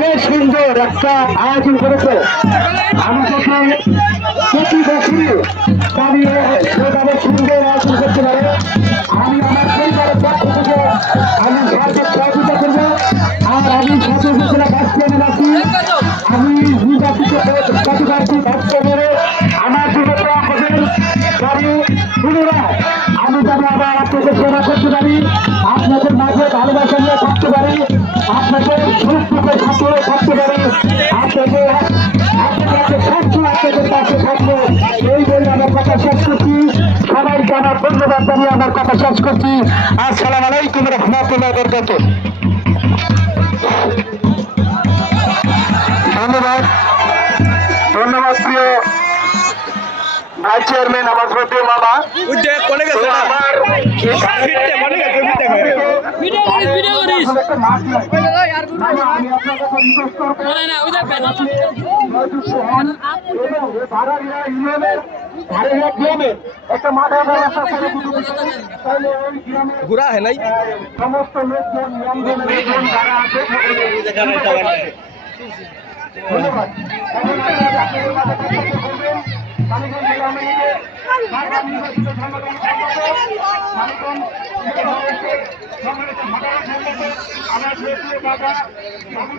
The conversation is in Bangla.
যে সুন্দর একটা আয়োজন করেছে। আমি যখন প্রতি বছরই দাঁড়িয়ে সেভাবে সুন্দর আয়োজন করতে পারে। আমি আমার পরিবারের পক্ষ থেকে আমি সরকার সহযোগিতা করব আর আমি সচেতনা বাস্তবায়ন আছি আমি নির্বাচিত প্রতিবাদী বাস্তবায়নে আমার যুবকরা হবেন যারা পুনরায় আমি যেন আবার আপনাদের সেবা করতে পারি। আপনাদের মাঝে ভালোবাসা আপনাদের আপনাদের স্বাস্থ্য আপনাদের পাশে থাকব। এই বলে আমার কথা শেষ করছি। সবাইকে আমার ধন্যবাদ জানিয়ে আমার কথা শেষ করছি। আসসালাম আলাইকুম রহমতুল্লাহ বরকাত ধন্যবাদ। ধন্যবাদ প্রিয় ভাইস চেয়ারম্যান আমার ছোট মামা। আমার ভিডিও করিস ভিডিও করিস। ঘুরা হয় নাই? সমস্ত লোকজন যারা আছে ধন্যবাদ। মানিকগঞ্জ জেলা আওয়ামী লীগের মানিকগঞ্জ সম্মানিত সাধারণ সম্পাদক আমার প্রিয় বাবা বাবু